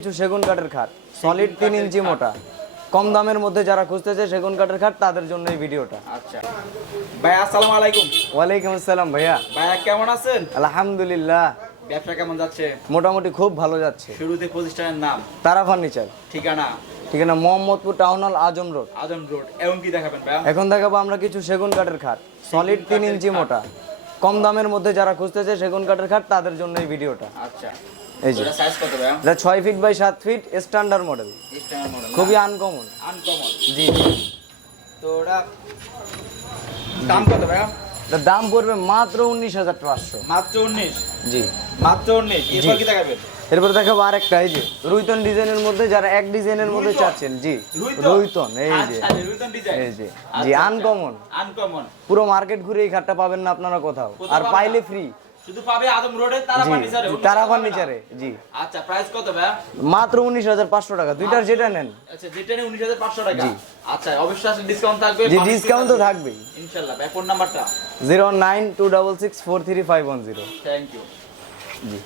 কিছু সেগুন কাঠের খাট। সলিড তিন ইঞ্চি মোটা। কম দামের মধ্যে যারা খুঁজতেছে সেগুন কাঠের খাট তাদের জন্য এই ভিডিওটা। আচ্ছা। ভাই আসসালামু আলাইকুম। ওয়ালাইকুম আসসালাম ভাইয়া। ভাইয়া কেমন আছেন? আলহামদুলিল্লাহ। ব্যবসা কেমন যাচ্ছে? মোটামুটি খুব ভালো যাচ্ছে। শুরুতে প্রতিষ্ঠানের নাম? তারা ফার্নিচার। ঠিকানা? ঠিক আছে মোহাম্মদপুর টাউন হল আজম রোড। আজম রোড। এবং কি দেখাবেন ভাইয়া? এখন দেখাবো আমরা কিছু সেগুন কাঠের খাট। সলিড তিন ইঞ্চি মোটা। কম দামের মধ্যে যারা খুঁজতেছে সেগুন কাঠের খাট তাদের জন্য এই ভিডিওটা। আচ্ছা। এই যে। এটা সাইজ কত ভাইয়া এটা ছয় ফিট বাই সাত feet standard model standard model খুবই আনকমন আনকমন জি। তো ওটা দাম কত দাম পড়বে মাত্র উনিশ হাজার পাঁচশো। মাত্র উনিশ? জি। মাত্র উনিশ? এরপর কি দেখাবেন এরপর দেখাবো আরেকটা এই যে রুইতন ডিজাইনের মধ্যে যারা এক ডিজাইনের মধ্যে? চাচ্ছেন জি রুইতন? এই যে। আচ্ছা, রুইতন ডিজাইন এই যে। জি আনকমন আনকমন পুরো মার্কেট ঘুরে এই খাটটা পাবেন না আপনারা কোথাও। আর পাইলে ফ্রি শুধু পাবে আদম রোডে তারা ফার্নিচারে তারা ফার্নিচারে জি। আচ্ছা প্রাইস কত ভাই মাত্র উনিশ হাজার পাঁচশো টাকা দুইটার যেটা নেন। আচ্ছা যেটা হাজার পাঁচশো টাকা। আচ্ছা অবশ্যই আসলে ডিসকাউন্ট থাকবে জি ডিসকাউন্ট তো থাকবেই। ইনশাআল্লাহ ভাই ফোন নাম্বারটা zero nine two double six four three five one zero. Thank you G.